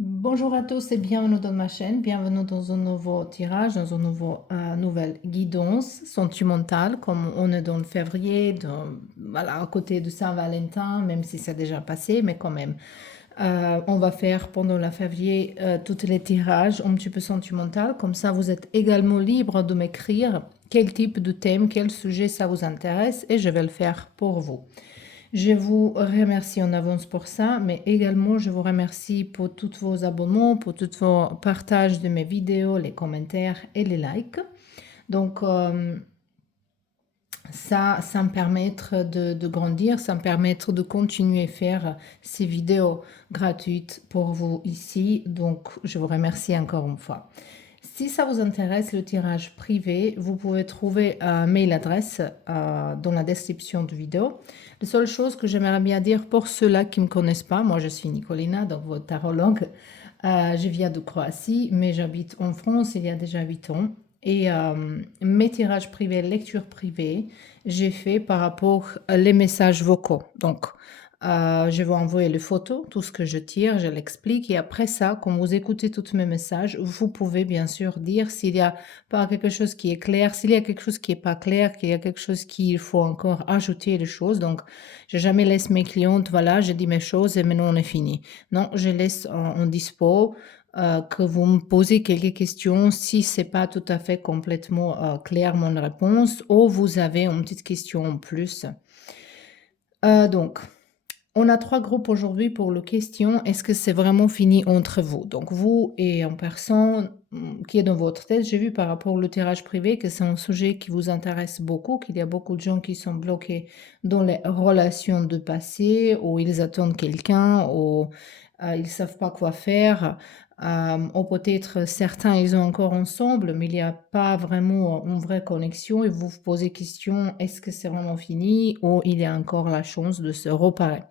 Bonjour à tous et bienvenue dans ma chaîne, bienvenue dans un nouveau tirage, dans une nouvelle guidance sentimentale, comme on est dans le février, voilà, à côté de Saint-Valentin, même si c'est déjà passé, mais quand même. On va faire pendant la février tous les tirages un petit peu sentimental, comme ça vous êtes également libre de m'écrire quel type de thème, quel sujet ça vous intéresse et je vais le faire pour vous. Je vous remercie en avance pour ça, mais également je vous remercie pour tous vos abonnements, pour tous vos partages de mes vidéos, les commentaires et les likes. Donc ça me permet de grandir, ça me permet de continuer à faire ces vidéos gratuites pour vous ici. Donc je vous remercie encore une fois. Si ça vous intéresse, le tirage privé, vous pouvez trouver un mail adresse dans la description de vidéo. La seule chose que j'aimerais bien dire pour ceux-là qui ne me connaissent pas, moi je suis Nicolina, donc votre tarologue. Je viens de Croatie, mais j'habite en France il y a déjà 8 ans. Et mes tirages privés, lecture privée, j'ai fait par rapport aux messages vocaux. Donc, je vais envoyer les photos, tout ce que je tire, je l'explique. Et après ça, quand vous écoutez tous mes messages, vous pouvez bien sûr dire s'il y a pas quelque chose qui est clair, s'il y a quelque chose qui est pas clair, qu'il y a quelque chose qu'il faut encore ajouter des choses. Donc, je jamais laisse mes clientes, voilà, je dis mes choses et maintenant on est fini. Non, je laisse en dispo. Que vous me posez quelques questions si c'est pas tout à fait complètement clair mon réponse ou vous avez une petite question en plus. Donc, on a 3 groupes aujourd'hui pour le question. Est-ce que c'est vraiment fini entre vous? Donc vous et en personne, qui est dans votre tête. J'ai vu par rapport au tirage privé que c'est un sujet qui vous intéresse beaucoup, qu'il y a beaucoup de gens qui sont bloqués dans les relations de passé, où ils attendent quelqu'un, ou ils savent pas quoi faire. Ou peut-être certains, ils sont encore ensemble, mais il y a pas vraiment une vraie connexion et vous vous posez question: «Est-ce que c'est vraiment fini ou il y a encore la chance de se reparler?»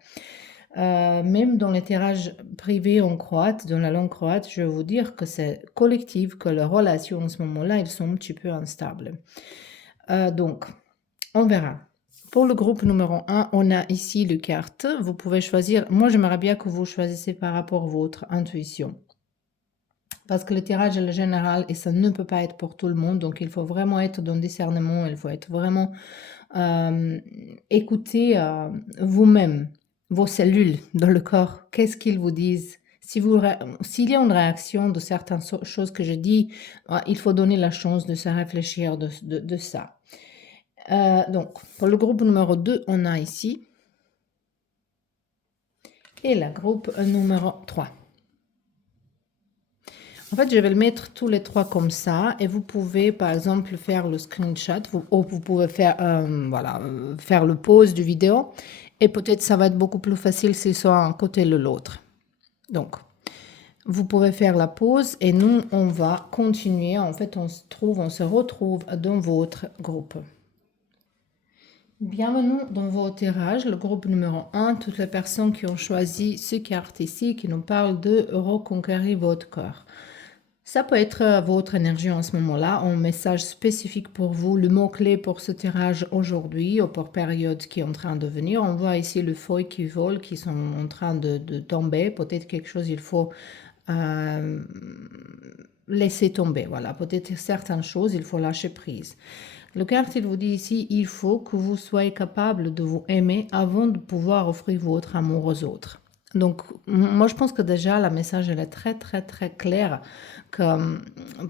Même dans les tirages privés en croate, dans la langue croate, je vais vous dire que c'est collectif, que les relations en ce moment-là, elles sont un petit peu instables. Donc, on verra. Pour le groupe numéro 1, on a ici les cartes. Vous pouvez choisir. Moi, j'aimerais bien que vous choisissez par rapport à votre intuition. Parce que le tirage est le général et ça ne peut pas être pour tout le monde. Donc, il faut vraiment être dans le discernement. Il faut être vraiment écouter vous-même, vos cellules dans le corps. Qu'est-ce qu'ils vous disent? S'il y a une réaction de certaines choses que je dis, il faut donner la chance de se réfléchir de ça. Donc, pour le groupe numéro 2, on a ici. Et le groupe numéro 3. En fait, je vais le mettre tous les 3 comme ça et vous pouvez, par exemple, faire le screenshot ou vous pouvez faire, voilà, faire le pause du vidéo et peut-être ça va être beaucoup plus facile s'ils sont un côté de l'autre. Donc, vous pouvez faire la pause et nous, on va continuer. En fait, on se retrouve dans votre groupe. Bienvenue dans vos tirages, le groupe numéro 1, toutes les personnes qui ont choisi ce carte ici, qui nous parlent de reconquérir votre corps. Ça peut être votre énergie en ce moment-là, un message spécifique pour vous, le mot-clé pour ce tirage aujourd'hui ou pour période qui est en train de venir. On voit ici le feuille qui vole, qui sont en train de tomber. Peut-être quelque chose, il faut laisser tomber. Voilà, peut-être certaines choses, il faut lâcher prise. Le carte, il vous dit ici, il faut que vous soyez capable de vous aimer avant de pouvoir offrir votre amour aux autres. Donc, moi, je pense que déjà, le message, elle est très, très, très clair que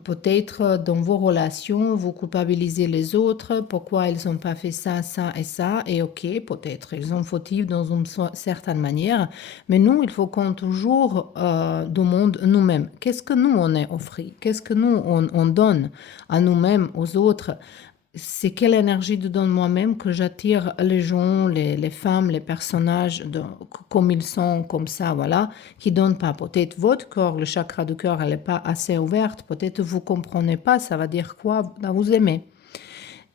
peut-être dans vos relations, vous culpabilisez les autres, pourquoi ils n'ont pas fait ça, ça et ça, et ok, peut-être ils sont fautifs dans une certaine manière, mais nous, il faut qu'on toujours demande nous-mêmes, qu'est-ce que nous, on est offert, qu'est-ce que nous, on donne à nous-mêmes, aux autres, c'est quelle énergie de donne moi-même que j'attire les gens, les femmes, les personnages comme ils sont, comme ça, voilà, qui donnent pas. Peut-être votre corps, le chakra du cœur, elle n'est pas assez ouverte. Peut-être vous comprenez pas, ça va dire quoi vous aimez.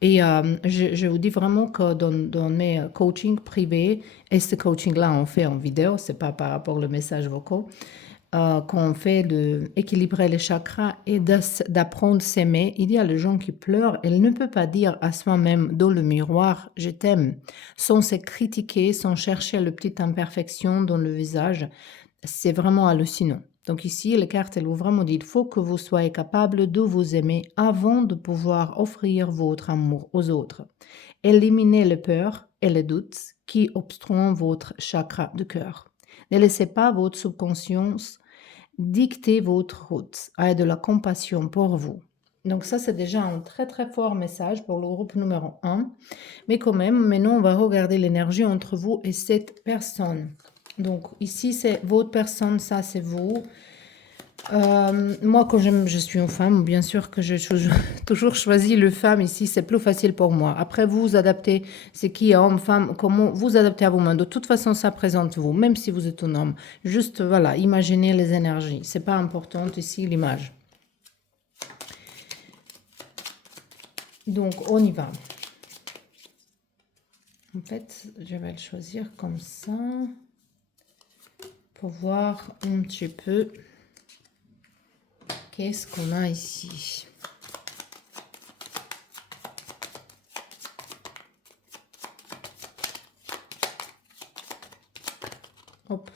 Et je vous dis vraiment que dans mes coachings privés, et ce coaching-là, on fait en vidéo, c'est pas par rapport au message vocaux, qu'on fait d'équilibrer les chakras et d'apprendre à s'aimer. Il y a les gens qui pleurent, elle ne peut pas dire à soi-même dans le miroir « je t'aime » sans se critiquer, sans chercher la petite imperfection dans le visage. C'est vraiment hallucinant. Donc ici, les cartes, elles vous vraiment dit, il faut que vous soyez capable de vous aimer avant de pouvoir offrir votre amour aux autres. Éliminez les peurs et les doutes qui obstruent votre chakra du cœur. Ne laissez pas votre subconscience dicter votre route. Ayez de la compassion pour vous. Donc ça, c'est déjà un très très fort message pour le groupe numéro 1. Mais quand même, maintenant, on va regarder l'énergie entre vous et cette personne. Donc ici, c'est votre personne, ça c'est vous. Moi, quand je suis une femme, bien sûr que j'ai toujours choisi le femme ici, c'est plus facile pour moi. Après, vous adaptez, c'est qui, homme, femme, comment vous adaptez à vous-même. De toute façon, ça présente vous, même si vous êtes un homme. Juste, voilà, imaginez les énergies. C'est pas important ici, l'image. Donc, on y va. En fait, je vais le choisir comme ça pour voir un petit peu qu'est-ce qu'on a ici. Hop.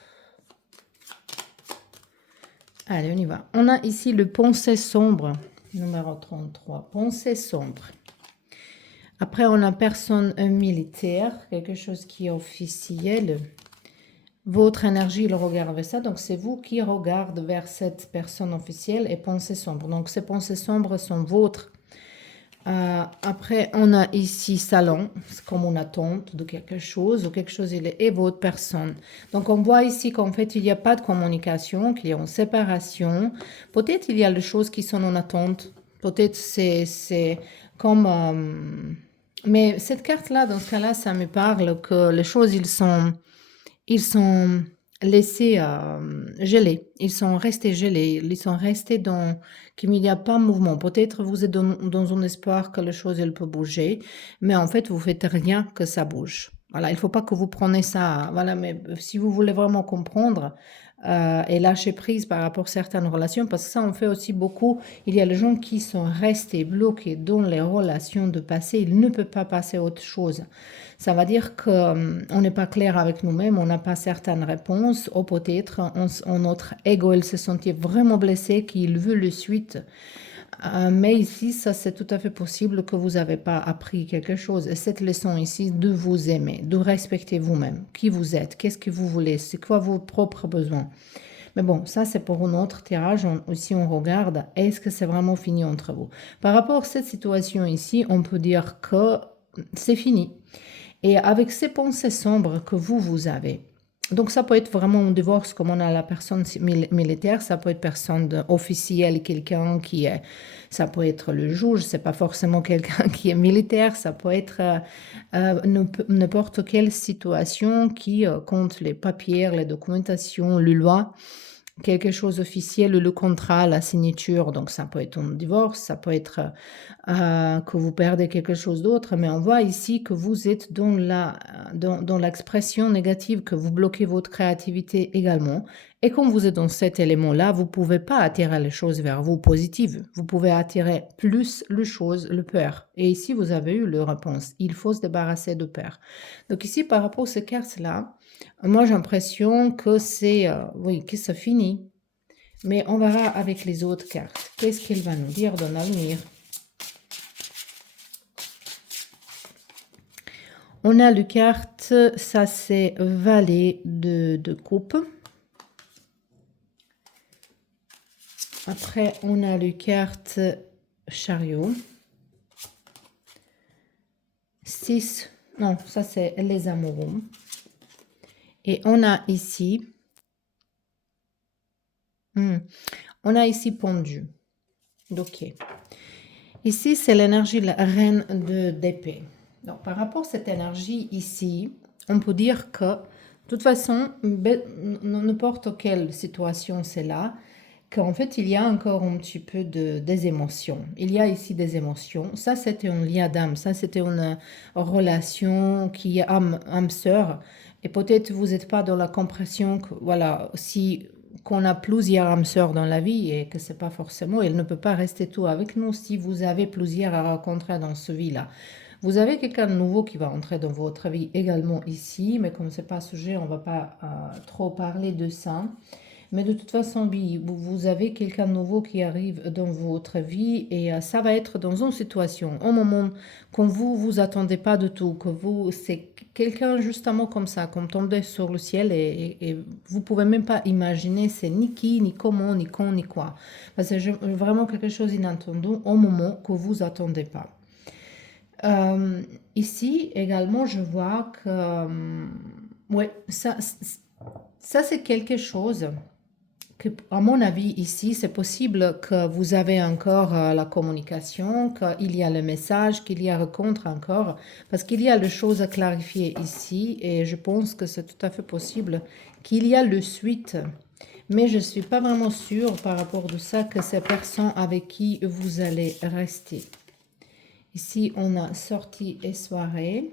Allez, on y va. On a ici le pensée sombre, numéro 33. Pensée sombre. Après, on a personne militaire, quelque chose qui est officiel. Votre énergie, il regarde vers ça. Donc, c'est vous qui regardez vers cette personne officielle et pensée sombre. Donc, ces pensées sombres sont vôtres. Après, on a ici salon, comme une attente de quelque chose, ou quelque chose il est votre personne. Donc, on voit ici qu'en fait, il n'y a pas de communication, qu'il y a une séparation. Peut-être il y a des choses qui sont en attente. Peut-être c'est comme... mais cette carte-là, dans ce cas-là, ça me parle que les choses, ils sont laissés gelés. Ils sont restés gelés. Ils sont restés dans... qu'il n'y a pas de mouvement. Peut-être vous êtes dans un espoir que les choses elles peuvent bouger, mais en fait, vous faites rien que ça bouge. Voilà, il ne faut pas que vous preniez ça. Voilà, mais si vous voulez vraiment comprendre et lâcher prise par rapport à certaines relations, parce que ça, on fait aussi beaucoup. Il y a les gens qui sont restés bloqués dans les relations de passé. Ils ne peuvent pas passer à autre chose. Ça veut dire qu'on n'est pas clair avec nous-mêmes, on n'a pas certaines réponses, ou peut-être notre ego, il se sentit vraiment blessé, qu'il veut le suite. Mais ici, ça c'est tout à fait possible que vous n'avez pas appris quelque chose. Et cette leçon ici, de vous aimer, de respecter vous-même, qui vous êtes, qu'est-ce que vous voulez, c'est quoi vos propres besoins. Mais bon, ça c'est pour un autre tirage. Aussi, on regarde, est-ce que c'est vraiment fini entre vous. Par rapport à cette situation ici, on peut dire que c'est fini. Et avec ces pensées sombres que vous avez, donc ça peut être vraiment un divorce comme on a la personne militaire, ça peut être personne officielle, quelqu'un qui est, ça peut être le juge, c'est pas forcément quelqu'un qui est militaire, ça peut être n'importe quelle situation qui compte les papiers, les documentations, les lois, quelque chose officiel, le contrat, la signature, donc ça peut être un divorce, ça peut être que vous perdez quelque chose d'autre, mais on voit ici que vous êtes dans l'expression négative, que vous bloquez votre créativité également. Et comme vous êtes dans cet élément-là, vous ne pouvez pas attirer les choses vers vous positives. Vous pouvez attirer plus les choses, le peur. Et ici, vous avez eu la réponse. Il faut se débarrasser de peur. Donc ici, par rapport à ces cartes-là, moi, j'ai l'impression que c'est, oui, que ça finit. Mais on verra avec les autres cartes. Qu'est-ce qu'elle va nous dire dans l'avenir? On a le carte, ça c'est valet de coupe. Après, on a le carte chariot. 6, non, ça c'est les amoureux. Et on a ici, on a ici pendu. Ok. Ici, c'est l'énergie de la reine d'épée. Donc, par rapport à cette énergie ici, on peut dire que, de toute façon, n'importe quelle situation c'est là, qu'en fait, il y a encore un petit peu des émotions. Il y a ici des émotions. Ça, c'était un lien d'âme. Ça, c'était une relation qui est âme-sœur. Et peut-être vous n'êtes pas dans la compréhension que, voilà, si qu'on a plusieurs âmes sœurs dans la vie et que c'est pas forcément, elle ne peut pas rester tout avec nous si vous avez plusieurs à rencontrer dans ce vie-là. Vous avez quelqu'un de nouveau qui va entrer dans votre vie également ici, mais comme c'est pas sujet, on va pas trop parler de ça. Mais de toute façon, oui, vous avez quelqu'un de nouveau qui arrive dans votre vie et ça va être dans une situation, au moment quand vous vous attendez pas du tout, que vous, c'est quelqu'un justement comme ça, comme tombé sur le ciel et vous pouvez même pas imaginer c'est ni qui, ni comment, ni quand, ni quoi. Parce que c'est vraiment quelque chose d'inattendu au moment que vous attendez pas. Euh, Ici également, je vois que, ouais, ça c'est quelque chose que, à mon avis, ici, c'est possible que vous avez encore la communication, qu'il y a le message, qu'il y a rencontre encore, parce qu'il y a des choses à clarifier ici, et je pense que c'est tout à fait possible qu'il y a le suite. Mais je ne suis pas vraiment sûre par rapport à ça que c'est personne avec qui vous allez rester. Ici, on a sortie et soirée.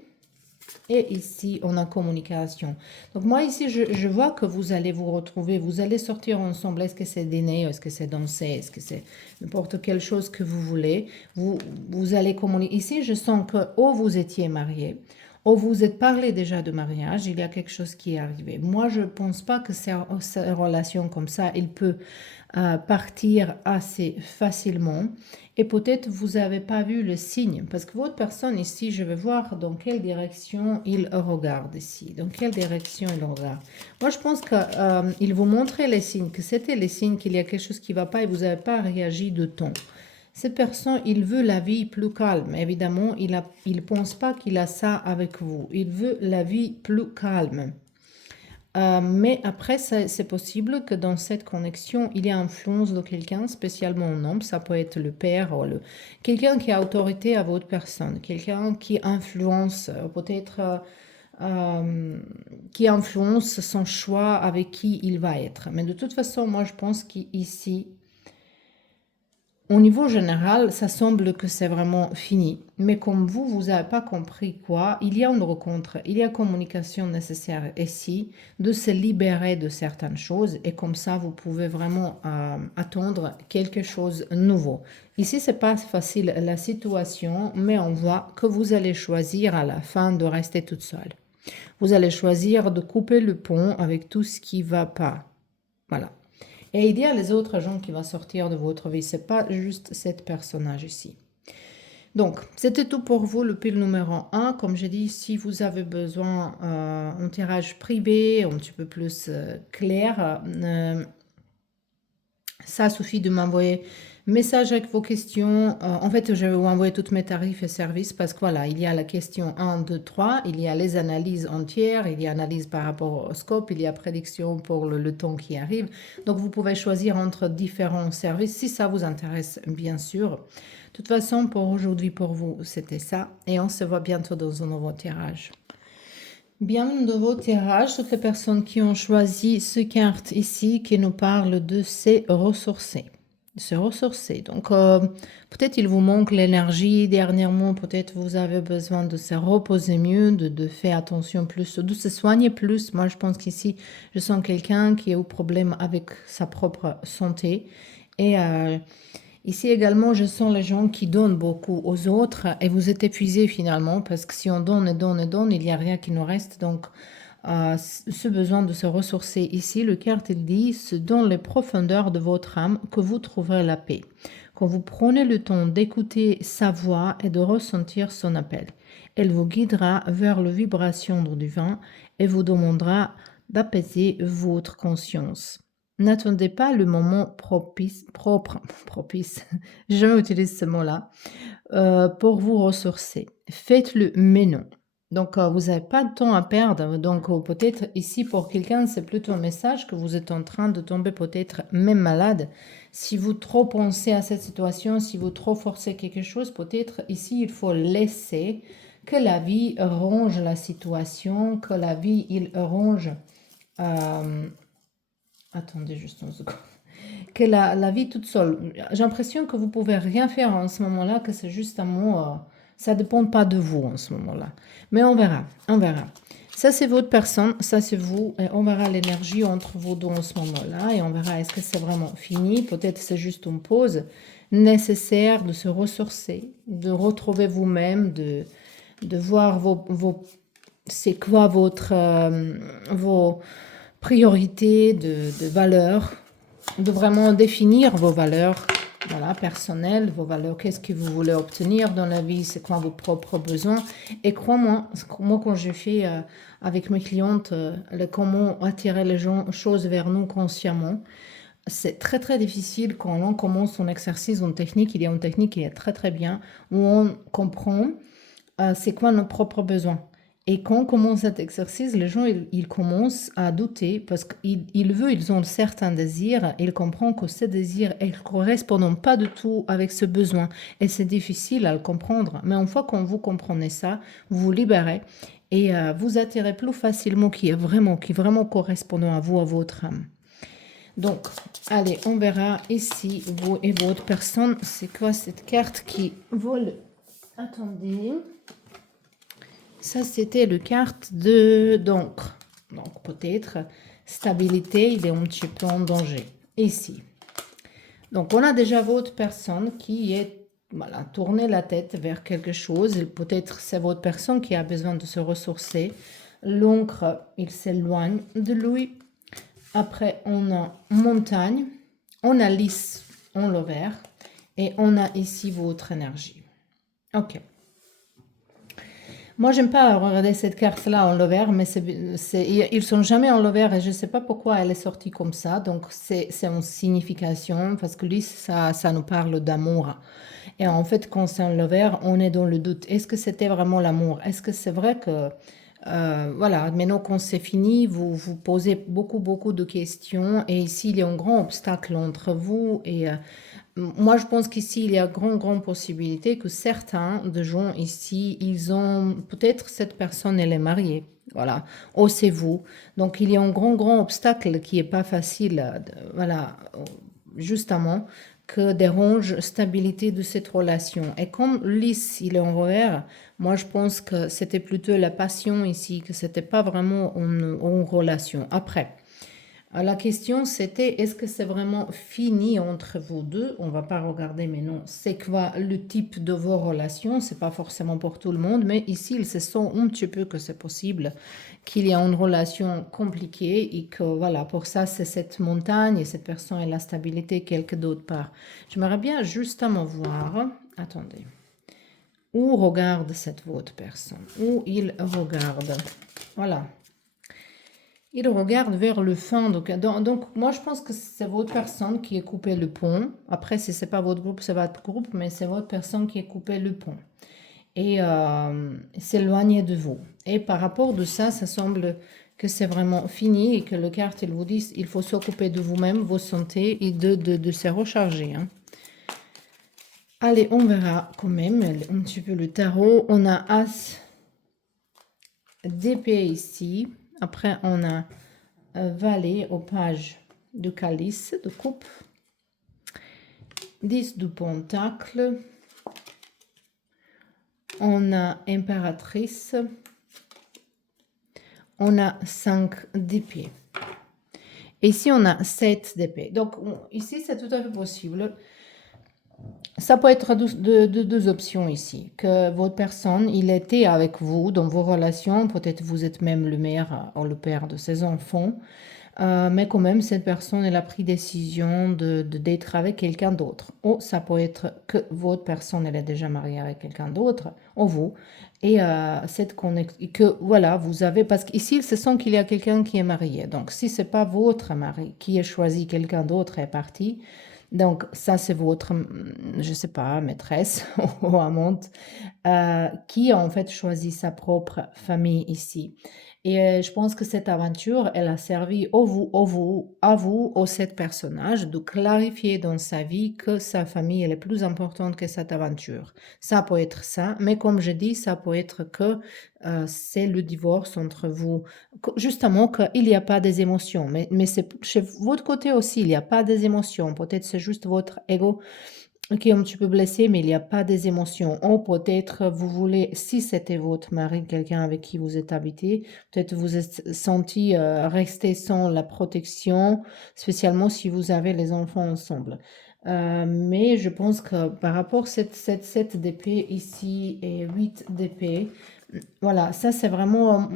Et ici, on a communication. Donc moi, ici, je vois que vous allez vous retrouver, vous allez sortir ensemble. Est-ce que c'est dîner, est-ce que c'est danser, est-ce que c'est n'importe quelle chose que vous voulez. Vous allez communiquer. Ici, je sens que ou vous étiez marié, ou vous êtes parlé déjà de mariage, il y a quelque chose qui est arrivé. Moi, je ne pense pas que ces relations comme ça, il peut partir assez facilement. Et peut-être vous n'avez pas vu le signe, parce que votre personne ici, je vais voir dans quelle direction il regarde ici, dans quelle direction il regarde. Moi, je pense qu'il vous montrait les signes, que c'était les signes qu'il y a quelque chose qui ne va pas et vous n'avez pas réagi de temps. Cette personne, il veut la vie plus calme. Évidemment, il pense pas qu'il a ça avec vous. Il veut la vie plus calme. Mais après, c'est possible que dans cette connexion, il y ait influence de quelqu'un, spécialement un homme, ça peut être le père ou quelqu'un qui a autorité à votre personne, quelqu'un qui influence, peut-être qui influence son choix avec qui il va être. Mais de toute façon, moi, je pense qu'ici, au niveau général, ça semble que c'est vraiment fini. Mais comme vous n'avez pas compris quoi, il y a une rencontre, il y a communication nécessaire ici, de se libérer de certaines choses. Et comme ça, vous pouvez vraiment attendre quelque chose de nouveau. Ici, c'est pas facile la situation, mais on voit que vous allez choisir à la fin de rester toute seule. Vous allez choisir de couper le pont avec tout ce qui ne va pas. Voilà. Et il y a les autres gens qui vont sortir de votre vie. C'est pas juste cet personnage ici. Donc, c'était tout pour vous, le pile numéro 1. Comme j'ai dit, si vous avez besoin d'un tirage privé, un petit peu plus clair, ça suffit de m'envoyer message avec vos questions. En fait, je vais vous envoyer tous mes tarifs et services parce que voilà, il y a la question 1, 2, 3, il y a les analyses entières, il y a analyse par rapport au scope, il y a prédiction pour le temps qui arrive. Donc, vous pouvez choisir entre différents services si ça vous intéresse, bien sûr. De toute façon, pour aujourd'hui, pour vous, c'était ça. Et on se voit bientôt dans un nouveau tirage. Bien, un nouveau tirage, toutes les personnes qui ont choisi ce carte ici qui nous parle de se ressourcer. Se ressourcer. Donc, peut-être il vous manque l'énergie dernièrement, peut-être vous avez besoin de se reposer mieux, de faire attention plus, de se soigner plus. Moi, je pense qu'ici, je sens quelqu'un qui a eu problème avec sa propre santé. Et ici également, je sens les gens qui donnent beaucoup aux autres et vous êtes épuisés finalement parce que si on donne et donne et donne, il n'y a rien qui nous reste. Donc, ce besoin de se ressourcer ici, le carte il dit, c'est dans les profondeurs de votre âme que vous trouverez la paix. Quand vous prenez le temps d'écouter sa voix et de ressentir son appel, elle vous guidera vers la vibration du vin et vous demandera d'apaiser votre conscience. N'attendez pas le moment propice, je jamais utilise ce mot-là, pour vous ressourcer. Faites-le maintenant. Donc, vous n'avez pas de temps à perdre. Donc, peut-être ici, pour quelqu'un, c'est plutôt un message que vous êtes en train de tomber peut-être même malade. Si vous trop pensez à cette situation, si vous trop forcez quelque chose, peut-être ici, il faut laisser que la vie range la situation, que la vie, il range... attendez juste une seconde. Que la vie toute seule. J'ai l'impression que vous pouvez rien faire en ce moment-là, que c'est juste un mot... ça ne dépend pas de vous en ce moment-là. Mais on verra, on verra. Ça, c'est votre personne, ça, c'est vous. Et on verra l'énergie entre vous deux en ce moment-là. Et on verra, est-ce que c'est vraiment fini? Peut-être c'est juste une pause nécessaire de se ressourcer, de retrouver vous-même, de voir c'est quoi vos priorités, de valeurs, de vraiment définir vos valeurs, voilà, personnelles, vos valeurs, qu'est-ce que vous voulez obtenir dans la vie, c'est quoi vos propres besoins. Et crois-moi, moi quand j'ai fait avec mes clientes le comment attirer les choses vers nous consciemment, c'est très très difficile quand on commence son exercice, une technique, il y a une technique qui est très très bien, où on comprend c'est quoi nos propres besoins. Et quand on commence cet exercice, les gens, ils commencent à douter parce ils ont certains désirs et ils comprennent que ces désirs ne correspondent pas du tout avec ce besoin. Et c'est difficile à le comprendre. Mais une fois qu'on vous comprenez ça, vous vous libérez et vous attirez plus facilement qui vraiment correspondant à vous, à votre âme. Donc, allez, on verra ici, vous et votre personne, c'est quoi cette carte qui vole. Attendez. Ça, c'était le carte d'encre. Donc, peut-être stabilité, il est un petit peu en danger. Ici. Donc, on a déjà votre personne qui est, voilà, tourné la tête vers quelque chose. Peut-être c'est votre personne qui a besoin de se ressourcer. L'encre, il s'éloigne de lui. Après, on a montagne. On a lys en l'envers. Et on a ici votre énergie. Ok. Moi, j'aime pas regarder cette carte-là en l'envers, mais ils sont jamais en l'envers et je ne sais pas pourquoi elle est sortie comme ça. Donc, c'est une signification parce que lui, ça nous parle d'amour. Et en fait, quand c'est en l'envers, on est dans le doute. Est-ce que c'était vraiment l'amour? Est-ce que c'est vrai que, voilà, maintenant qu'on c'est fini, vous vous posez beaucoup de questions et ici, il y a un grand obstacle entre vous et moi, je pense qu'ici, il y a grande possibilité que certains de gens ici, ils ont peut-être cette personne, elle est mariée. Voilà, ou c'est vous. Donc, il y a un grand obstacle qui est pas facile, voilà, justement, que dérange stabilité de cette relation. Et comme lys, il est en revers, moi, je pense que c'était plutôt la passion ici, que c'était pas vraiment une relation. Après, la question, c'était, est-ce que c'est vraiment fini entre vous deux? On va pas regarder, mais non. C'est quoi le type de vos relations? C'est pas forcément pour tout le monde, mais ici, il se sent un petit peu que c'est possible qu'il y a une relation compliquée et que, voilà, pour ça, c'est cette montagne et cette personne et la stabilité quelque d'autre part. J'aimerais bien justement voir, attendez, où regarde cette votre personne? Où il regarde? Voilà. Il regarde vers le fond. Donc, moi, je pense que c'est votre personne qui est coupé le pont. Après, si ce n'est pas votre groupe, c'est votre groupe, mais c'est votre personne qui est coupé le pont et s'éloigner de vous. Et par rapport de ça, ça semble que c'est vraiment fini et que le carte, il vous dit il faut s'occuper de vous-même, vos santé et de se recharger. Hein. Allez, on verra quand même un petit peu le tarot. On a As d'épée ici. Après, on a valet aux pages de calice, de coupe. 10 de pentacle. On a impératrice. On a 5 d'épée. Ici, on a 7 d'épée. Donc, ici, c'est tout à fait possible. Ça peut être deux options ici. Que votre personne, il était avec vous dans vos relations. Peut-être vous êtes même le mère ou le père de ses enfants. Mais quand même, cette personne, elle a pris décision d'être avec quelqu'un d'autre. Ou ça peut être que votre personne, elle est déjà mariée avec quelqu'un d'autre, ou vous. Et cette connexion, que voilà, vous avez, parce qu'ici, il se sent qu'il y a quelqu'un qui est marié. Donc, si c'est pas votre mari qui a choisi quelqu'un d'autre et est parti, donc ça, c'est votre, je sais pas, maîtresse ou amante, qui a en fait choisi sa propre famille ici. Et je pense que cette aventure, elle a servi à vous, aux 7 personnages, de clarifier dans sa vie que sa famille, elle est plus importante que cette aventure. Ça peut être ça, mais comme je dis, ça peut être que c'est le divorce entre vous. Justement, qu'il n'y a pas des émotions. Mais c'est chez votre côté aussi, il n'y a pas des émotions. Peut-être c'est juste votre ego qui est un petit peu blessé, mais il n'y a pas des émotions. Ou peut-être vous voulez, si c'était votre mari, quelqu'un avec qui vous êtes habité, peut-être vous êtes senti rester sans la protection, spécialement si vous avez les enfants ensemble. Mais je pense que par rapport à cette 7 d'épée ici et 8 d'épée, Voilà, ça c'est vraiment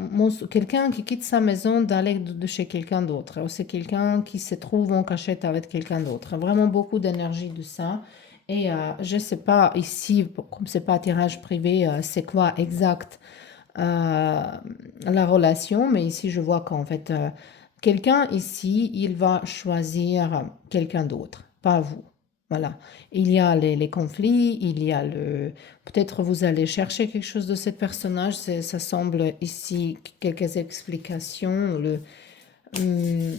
quelqu'un qui quitte sa maison d'aller de chez quelqu'un d'autre. Ou c'est quelqu'un qui se trouve en cachette avec quelqu'un d'autre. Vraiment beaucoup d'énergie de ça. Et je ne sais pas ici, comme c'est pas un tirage privé, c'est quoi exact la relation. Mais ici, je vois qu'en fait, quelqu'un ici, il va choisir quelqu'un d'autre, pas vous. Voilà. Il y a les conflits, il y a le... Peut-être vous allez chercher quelque chose de ce personnage. Ça semble ici quelques explications. Hum,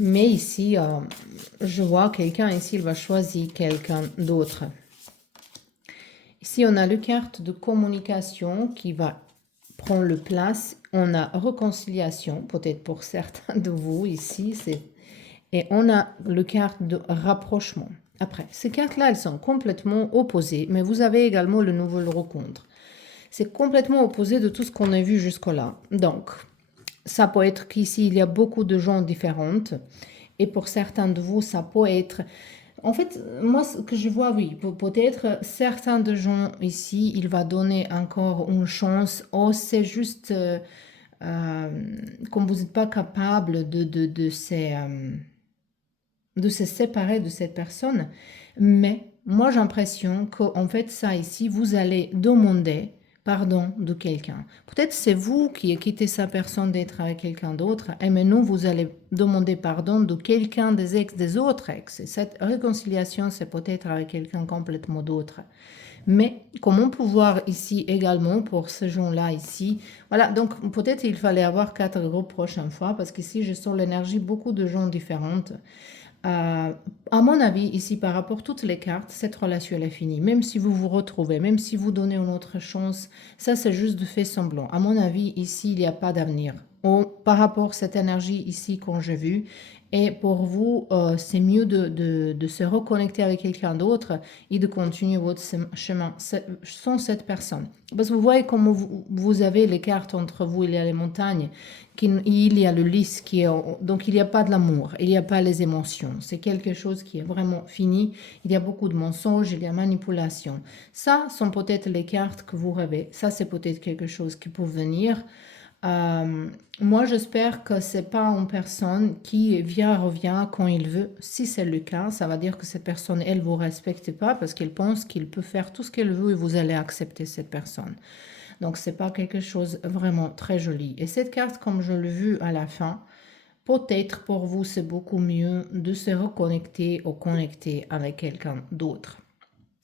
mais ici, je vois quelqu'un ici, il va choisir quelqu'un d'autre. Ici, on a le carte de communication qui va prendre le place. On a réconciliation, peut-être pour certains de vous ici. Et on a le carte de rapprochement. Après, ces cartes-là, elles sont complètement opposées, mais vous avez également le nouveau rencontre. C'est complètement opposé de tout ce qu'on a vu jusque-là. Donc, ça peut être qu'ici, il y a beaucoup de gens différents. Et pour certains de vous, ça peut être... En fait, moi, ce que je vois, oui, peut-être certains de gens ici, il va donner encore une chance. Oh, c'est juste comme vous n'êtes pas capable de se séparer de cette personne. Mais moi, j'ai l'impression qu'en fait, ça ici, vous allez demander pardon de quelqu'un. Peut-être c'est vous qui avez quitté sa personne d'être avec quelqu'un d'autre, et maintenant vous allez demander pardon de quelqu'un des ex des autres ex. Et cette réconciliation, c'est peut-être avec quelqu'un complètement d'autre. Mais comment pouvoir ici également pour ce gens-là ici, voilà, donc peut-être il fallait avoir 4 groupes prochaine fois parce qu'ici je sens l'énergie beaucoup de gens différentes. Euh, à mon avis, ici, par rapport à toutes les cartes, cette relation elle est finie. Même si vous vous retrouvez, même si vous donnez une autre chance, ça c'est juste de fait semblant. À mon avis, ici, il n'y a pas d'avenir. Par rapport à cette énergie ici qu'on j'ai vue, et pour vous, c'est mieux de se reconnecter avec quelqu'un d'autre et de continuer votre chemin sans cette personne. Parce que vous voyez comment vous avez les cartes entre vous, il y a les montagnes, il y a le lys qui est... Donc il n'y a pas de l'amour, il n'y a pas les émotions. C'est quelque chose qui est vraiment fini. Il y a beaucoup de mensonges, il y a manipulation. Ça sont peut-être les cartes que vous rêvez. Ça, c'est peut-être quelque chose qui peut venir. Moi, j'espère que c'est pas une personne qui vient, revient quand il veut. Si c'est le cas, ça va dire que cette personne, elle vous respecte pas parce qu'elle pense qu'il peut faire tout ce qu'elle veut et vous allez accepter cette personne. Donc, c'est pas quelque chose vraiment très joli. Et cette carte, comme je l'ai vu à la fin, peut-être pour vous, c'est beaucoup mieux de se reconnecter ou connecter avec quelqu'un d'autre.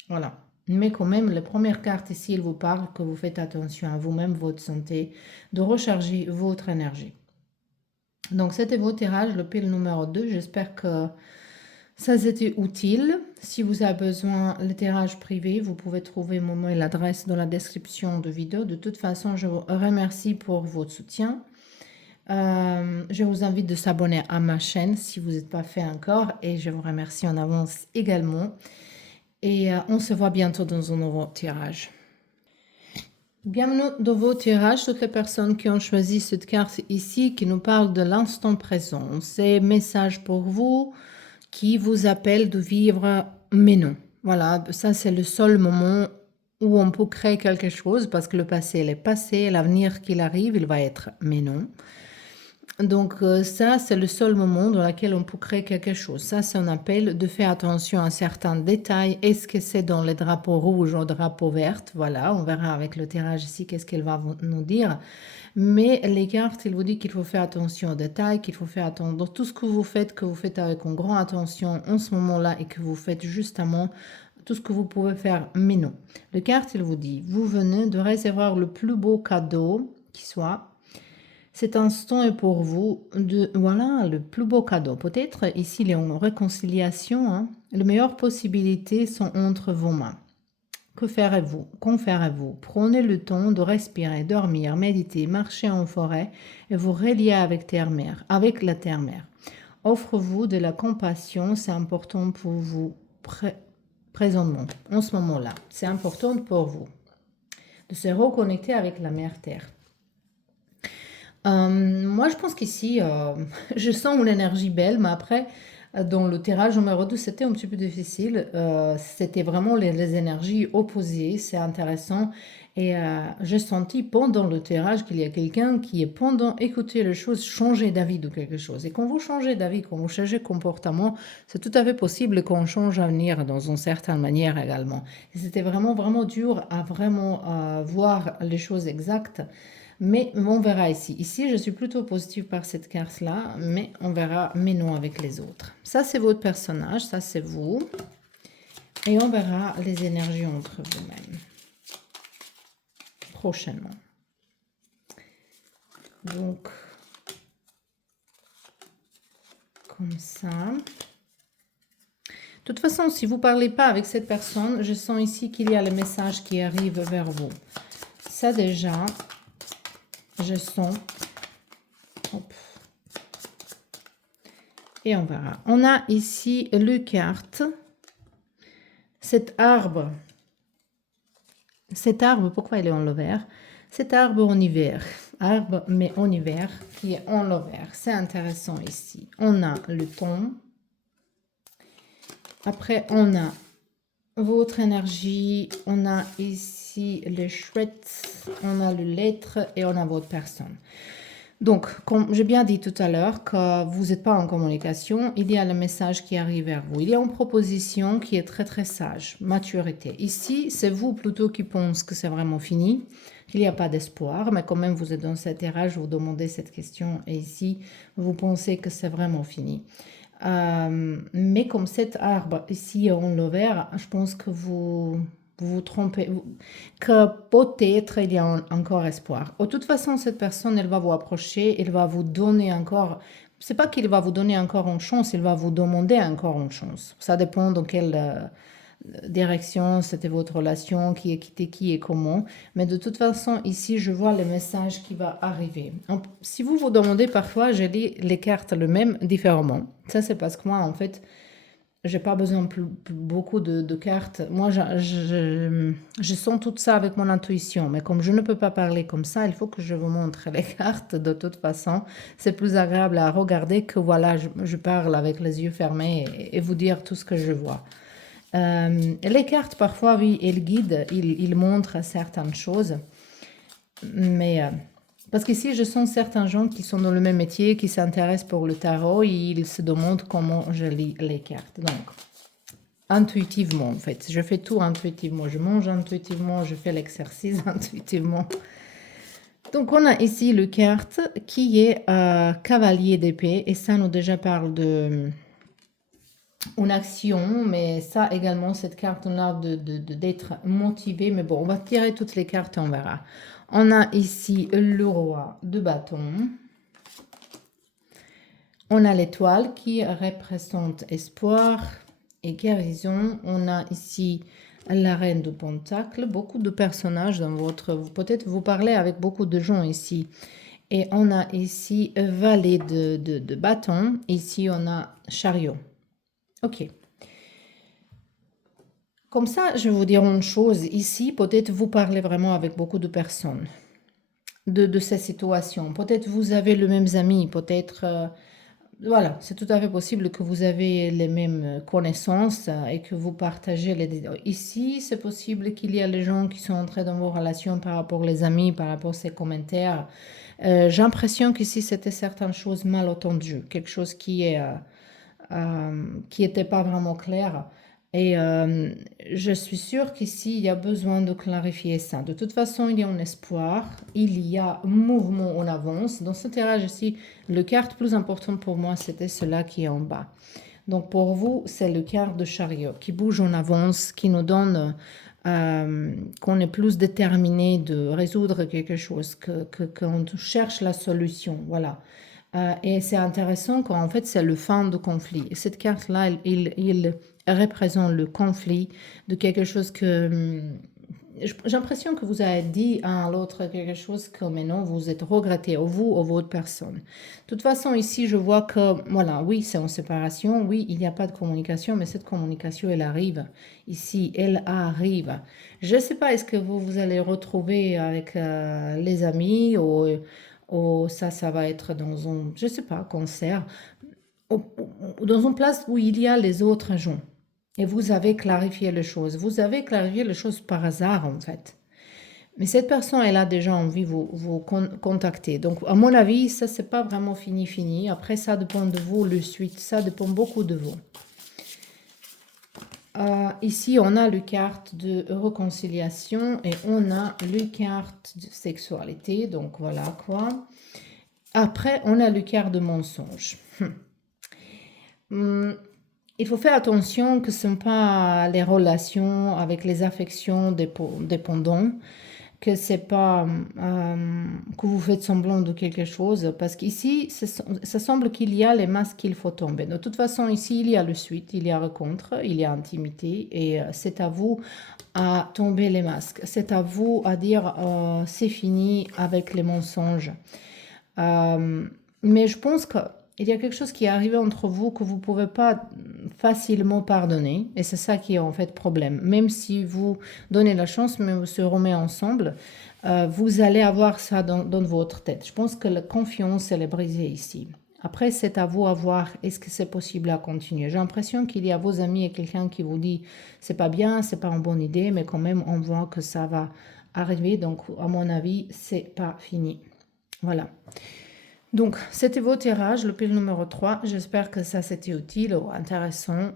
Voilà. Mais quand même, la première carte ici, il vous parle que vous faites attention à vous-même, votre santé, de recharger votre énergie. Donc, c'était votre tirage, le pile numéro 2. J'espère que ça a été utile. Si vous avez besoin de tirage privé, vous pouvez trouver mon mail et l'adresse dans la description de vidéo. De toute façon, je vous remercie pour votre soutien. Je vous invite de s'abonner à ma chaîne si vous n'êtes pas fait encore et je vous remercie en avance également. Et on se voit bientôt dans un nouveau tirage. Bienvenue dans vos tirages, toutes les personnes qui ont choisi cette carte ici qui nous parle de l'instant présent. C'est un message pour vous qui vous appelle de vivre maintenant. Voilà, ça c'est le seul moment où on peut créer quelque chose parce que le passé, il est passé, l'avenir qu'il arrive, il va être maintenant. Donc ça, c'est le seul moment dans lequel on peut créer quelque chose. Ça, c'est un appel de faire attention à certains détails. Est-ce que c'est dans les drapeaux rouges ou drapeaux verts? Voilà, on verra avec le tirage ici qu'est-ce qu'elle va nous dire. Mais les cartes, il vous dit qu'il faut faire attention aux détails, qu'il faut faire attention dans tout ce que vous faites avec une grande attention en ce moment-là et que vous faites justement tout ce que vous pouvez faire. Mais non. Le carte, il vous dit, vous venez de recevoir le plus beau cadeau qui soit. Cet instant est pour vous voilà, le plus beau cadeau. Peut-être ici, il y a une réconciliation. Hein. Les meilleures possibilités sont entre vos mains. Que ferez-vous? Qu'en ferez-vous? Prenez le temps de respirer, dormir, méditer, marcher en forêt et vous relier avec terre-mère, avec la terre-mère. Offre-vous de la compassion, c'est important pour vous présentement, en ce moment-là. C'est important pour vous de se reconnecter avec la mère terre. Moi, je pense qu'ici, je sens une énergie belle, mais après, dans le tirage numéro 2, c'était un petit peu difficile. C'était vraiment les énergies opposées, c'est intéressant. Et j'ai senti pendant le tirage qu'il y a quelqu'un qui est pendant écouter les choses, changer d'avis de quelque chose. Et quand vous changez d'avis, quand vous changez de comportement, c'est tout à fait possible qu'on change d'avenir dans une certaine manière également. Et c'était vraiment, vraiment dur à vraiment voir les choses exactes. Mais on verra ici. Ici, je suis plutôt positive par cette carte-là, mais on verra mais non avec les autres. Ça, c'est votre personnage, ça, c'est vous. Et on verra les énergies entre vous-mêmes prochainement. Donc, comme ça. De toute façon, si vous ne parlez pas avec cette personne, je sens ici qu'il y a le message qui arrive vers vous. Ça déjà, je sens. Hop. Et on verra. On a ici le carte. Cet arbre, pourquoi il est en l'envers? Cet arbre en hiver, arbre mais en hiver, qui est en l'envers. C'est intéressant ici. On a le ton. Après, on a votre énergie. On a ici le chouette. On a le lettre et on a votre personne. Donc, comme j'ai bien dit tout à l'heure, que vous n'êtes pas en communication, il y a le message qui arrive vers vous. Il y a une proposition qui est très très sage, maturité. Ici, c'est vous plutôt qui pensez que c'est vraiment fini, qu'il n'y a pas d'espoir, mais quand même vous êtes dans cet érage, vous demandez cette question et ici, vous pensez que c'est vraiment fini. Mais comme cet arbre ici en l'envers, je pense que vous trompez, que peut-être il y a encore espoir. De toute façon, cette personne, elle va vous approcher, elle va vous donner encore, c'est pas qu'il va vous donner encore une chance, il va vous demander encore une chance. Ça dépend de quelle direction c'était votre relation, qui est quitté qui et comment. Mais de toute façon, ici, je vois le message qui va arriver. Si vous vous demandez parfois, je lis les cartes le même différemment. Ça, c'est parce que moi, en fait, j'ai pas besoin beaucoup de cartes. Moi, je sens tout ça avec mon intuition. Mais comme je ne peux pas parler comme ça, il faut que je vous montre les cartes. De toute façon, c'est plus agréable à regarder que voilà, je parle avec les yeux fermés et vous dire tout ce que je vois. Les cartes, parfois, oui, elles guident, ils montrent certaines choses. Mais parce qu'ici, je sens certains gens qui sont dans le même métier, qui s'intéressent pour le tarot, et ils se demandent comment je lis les cartes. Donc, intuitivement, en fait. Je fais tout intuitivement. Je mange intuitivement, je fais l'exercice intuitivement. Donc, on a ici le carte qui est cavalier d'épée, et ça nous déjà parle de une action, mais ça également, cette carte, on a d'être motivé. Mais bon, on va tirer toutes les cartes et on verra. On a ici le roi de bâton. On a l'étoile qui représente espoir et guérison. On a ici la reine de pentacle. Beaucoup de personnages dans votre... Peut-être vous parlez avec beaucoup de gens ici. Et on a ici valet de bâton. Ici, on a chariot. Ok. Comme ça, je vais vous dire une chose. Ici, peut-être vous parlez vraiment avec beaucoup de personnes de ces situations. Peut-être vous avez les mêmes amis. Peut-être, voilà, c'est tout à fait possible que vous avez les mêmes connaissances et que vous partagez les... Ici, c'est possible qu'il y ait les gens qui sont entrés dans vos relations par rapport aux amis, par rapport à ces commentaires. J'ai l'impression qu'ici, c'était certaines choses mal entendues. Quelque chose qui n'était pas vraiment clair. Et je suis sûre qu'ici, il y a besoin de clarifier ça. De toute façon, il y a un espoir, il y a un mouvement en avance. Dans ce tirage ici, le carte plus important pour moi, c'était cela qui est en bas. Donc pour vous, c'est le carte de chariot qui bouge en avance, qui nous donne qu'on est plus déterminé de résoudre quelque chose, qu'on cherche la solution. Voilà. Et c'est intéressant qu'en fait, c'est le fin de conflit. Et cette carte-là, il représente le conflit de quelque chose que... J'ai l'impression que vous avez dit à l'autre quelque chose que maintenant vous êtes regretté, ou vous ou votre personne. De toute façon, ici, je vois que, voilà, oui, c'est en séparation, oui, il n'y a pas de communication, mais cette communication, elle arrive. Ici, elle arrive. Je ne sais pas, est-ce que vous allez retrouver avec les amis ou ça va être dans un, je ne sais pas, concert, dans une place où il y a les autres gens. Et vous avez clarifié les choses. Vous avez clarifié les choses par hasard, en fait. Mais cette personne, elle a déjà envie de vous contacter. Donc, à mon avis, ça, c'est pas vraiment fini. Après, ça dépend de vous, le suite, ça dépend beaucoup de vous. Ici, on a le carte de réconciliation et on a le carte de sexualité. Donc, voilà quoi. Après, on a le carte de mensonge. Il faut faire attention que ce ne sont pas les relations avec les affections dépendantes, que c'est pas que vous faites semblant de quelque chose, parce qu'ici, ça semble qu'il y a les masques qu'il faut tomber. De toute façon, ici, il y a le suite, il y a rencontre, il y a intimité, et c'est à vous à tomber les masques. C'est à vous à dire c'est fini avec les mensonges. Mais je pense qu'il y a quelque chose qui est arrivé entre vous que vous ne pouvez pas facilement pardonner. Et c'est ça qui est en fait problème. Même si vous donnez la chance, mais vous se remet ensemble, vous allez avoir ça dans votre tête. Je pense que la confiance, elle est brisée ici. Après, c'est à vous à voir, est-ce que c'est possible à continuer. J'ai l'impression qu'il y a vos amis et quelqu'un qui vous dit, c'est pas bien, c'est pas une bonne idée, mais quand même, on voit que ça va arriver. Donc, à mon avis, c'est pas fini. Voilà. Donc, c'était vos tirages, le pile numéro 3. J'espère que ça c'était utile ou intéressant,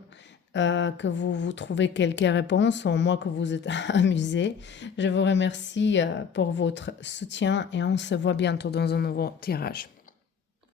que vous trouvez quelques réponses, ou au moins que vous êtes amusés. Je vous remercie pour votre soutien et on se voit bientôt dans un nouveau tirage.